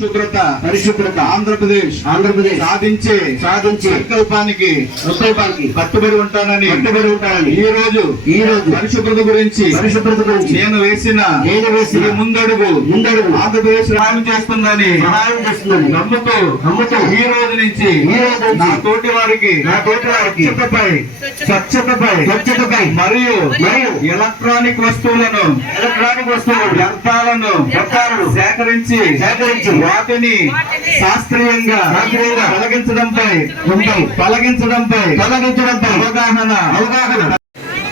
శుభ్రత పరిశుభ్రత. ఆంధ్రప్రదేశ్ ఆంధ్రప్రదేశ్ సాధించే సాధించి సంకల్పానికి సంకల్పానికి కట్టుబడి ఉంటానని కట్టుబడి ఉంటానని ఈ రోజు ఈ రోజు పరిశుభ్రత గురించి పరిశుభ్రత గురించి నేను వేసిన నేను వేసిన ముందడుగు ముందడుగు ఆంధ్రప్రదేశ్ సహాయం చేస్తుందని సహాయం చేస్తుందని నమ్ముతూ నమ్ముతూ ఈ రోజు నుంచి ఈ రోజు నా తోటి వారికి నా తోటి వారికి స్వచ్ఛతపై స్వచ్ఛతపై స్వచ్ఛతపై మరియు మరియు ఎలక్ట్రానిక్ వస్తువులను ఎలక్ట్రానిక్ వస్తువులు వ్యర్థాలను వ్యర్థాలను సేకరించి సేకరించి వాటిని శాస్త్రీయంగా శాస్త్రీయంగా తొలగించడంపై ఉంపై తొలగించడంపై తొలగించడంపై అవగాహన. అవగాహన.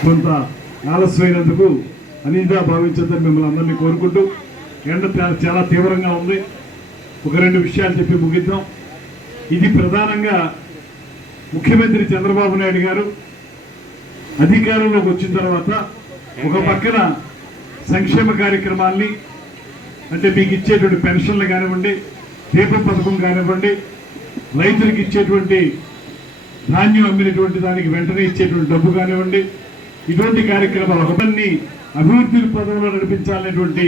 కొంత ఆలస్యమైనందుకు అనిగా భావించద్దని మిమ్మల్ని అందరినీ కోరుకుంటూ ఎండ చాలా తీవ్రంగా ఉంది. ఒక రెండు విషయాలు చెప్పి ముగిద్దాం. ఇది ప్రధానంగా ముఖ్యమంత్రి చంద్రబాబు నాయుడు గారు అధికారంలోకి వచ్చిన తర్వాత ఒక పక్కన సంక్షేమ కార్యక్రమాల్ని అంటే మీకు ఇచ్చేటువంటి పెన్షన్లు కానివ్వండి దీపం పథకం కానివ్వండి రైతులకు ఇచ్చేటువంటి ధాన్యం అమ్మినటువంటి దానికి వెంటనే ఇచ్చేటువంటి డబ్బు కానివ్వండి ఇటువంటి కార్యక్రమాలు ఒక అభివృద్ధి పదంలో నడిపించాలనేటువంటి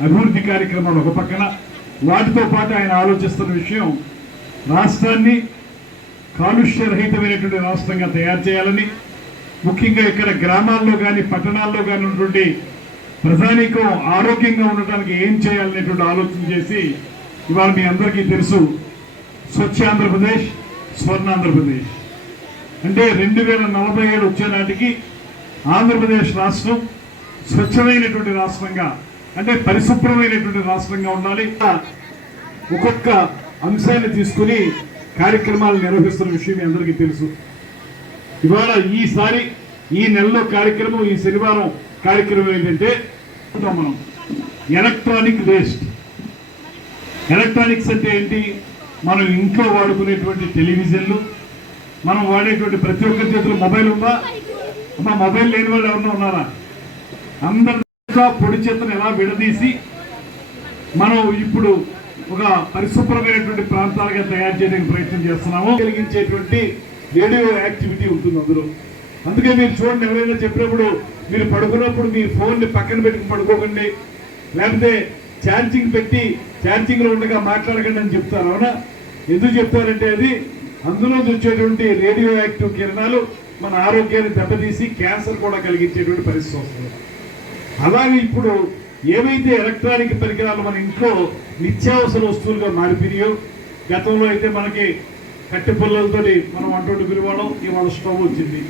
అభివృద్ధి కార్యక్రమాలు ఒక పక్కన. వాటితో పాటు ఆయన ఆలోచిస్తున్న విషయం రాష్ట్రాన్ని కాలుష్య రహితమైనటువంటి రాష్ట్రంగా తయారు చేయాలని ముఖ్యంగా ఇక్కడ గ్రామాల్లో కానీ పట్టణాల్లో కానీ ఉన్నటువంటి ప్రజానీకం ఆరోగ్యంగా ఉండటానికి ఏం చేయాలనేటువంటి ఆలోచన చేసి ఇవాళ మీ అందరికీ తెలుసు స్వచ్ఛ ఆంధ్రప్రదేశ్ స్వర్ణ ఆంధ్రప్రదేశ్. అంటే రెండు వేల నలభై ఏడు వచ్చే నాటికి ఆంధ్రప్రదేశ్ రాష్ట్రం స్వచ్ఛమైనటువంటి రాష్ట్రంగా అంటే పరిశుభ్రమైనటువంటి రాష్ట్రంగా ఉండాలి. ఒక్కొక్క అంశాన్ని తీసుకుని కార్యక్రమాలు నిర్వహిస్తున్న విషయం మీ అందరికీ తెలుసు. ఇవాళ ఈసారి ఈ నెలలో కార్యక్రమం ఈ శనివారం కార్యక్రమం ఏంటంటే మనం. Electronic waste. ఎలక్ట్రానిక్స్ అంటే ఏంటి? మనం ఇంట్లో వాడుకునేటువంటి టెలివిజన్లు మనం వాడేటువంటి ప్రతి ఒక్కరి చేతిలో మొబైల్ ఉందా? అమ్మా మొబైల్ లేని వాళ్ళు ఎవరన్నా ఉన్నారా? అందరికీ పొడి చేతను ఎలా విడదీసి మనం ఇప్పుడు ఒక పరిశుభ్రమైనటువంటి ప్రాంతాలుగా తయారు చేయడానికి ప్రయత్నం చేస్తున్నాము. కలిగించేటువంటి రేడియో యాక్టివిటీ ఉంటుంది అందులో. అందుకే మీరు చూడండి ఎవరైనా చెప్పినప్పుడు మీరు పడుకున్నప్పుడు మీ ఫోన్ని పక్కన పెట్టుకుని పడుకోకండి. లేకపోతే ఛార్జింగ్ పెట్టి ఛార్జింగ్లో ఉండగా మాట్లాడకండి అని చెప్తారు అవునా? ఎందుకు చెప్తారంటే అది అందులో వచ్చేటువంటి రేడియో యాక్టివ్ కిరణాలు మన ఆరోగ్యాన్ని దెబ్బతీసి క్యాన్సర్ కూడా కలిగించేటువంటి పరిస్థితి వస్తుంది. అలాగే ఇప్పుడు ఏవైతే ఎలక్ట్రానిక్ పరికరాలు మన ఇంట్లో నిత్యావసర వస్తువులుగా మారిపోయాయో గతంలో అయితే మనకి కట్టె పిల్లలతో మనం వంట వండుకునేవాళ్ళం ఇవాళ స్టవ్ వచ్చింది.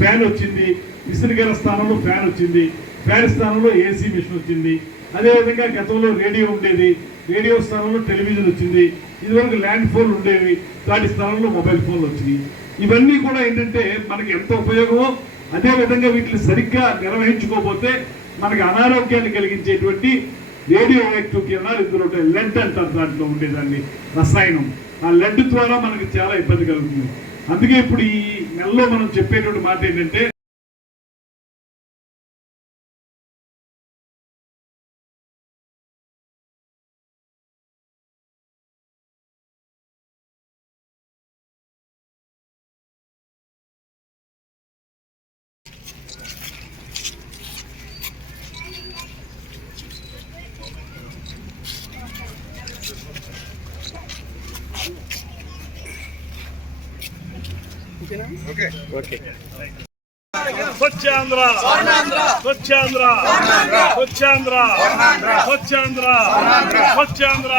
ఫ్యాన్ వచ్చింది విసిరిగల స్థానంలో ఫ్యాన్ వచ్చింది ఫ్యాన్ స్థానంలో ఏసీ మిషన్ వచ్చింది. అదేవిధంగా గతంలో రేడియో ఉండేది రేడియో స్థానంలో టెలివిజన్ వచ్చింది ఇదివరకు ల్యాండ్ ఫోన్లు ఉండేవి వాటి స్థానంలో మొబైల్ ఫోన్లు వచ్చినాయి ఇవన్నీ కూడా ఏంటంటే మనకి ఎంత ఉపయోగమో అదేవిధంగా వీటిని సరిగ్గా నిర్వహించుకోకపోతే మనకి అనారోగ్యాన్ని కలిగించేటువంటి రేడియో యాక్టివ్ కిరణాలు ఇందులో ఉంటాయి. లెడ్ అంటారు దాంట్లో ఉండేదాన్ని రసాయనం. ఆ లెడ్ ద్వారా మనకి చాలా ఇబ్బంది కలుగుతుంది. అందుకే ఇప్పుడు ఈ నెలలో మనం చెప్పేటువంటి మాట ఏంటంటే స్వచ్ఛాంధ్ర స్వచ్ఛాంధ్ర స్వచ్ఛాంధ్ర స్వచ్ఛాంధ్ర స్వచ్ఛాంధ్ర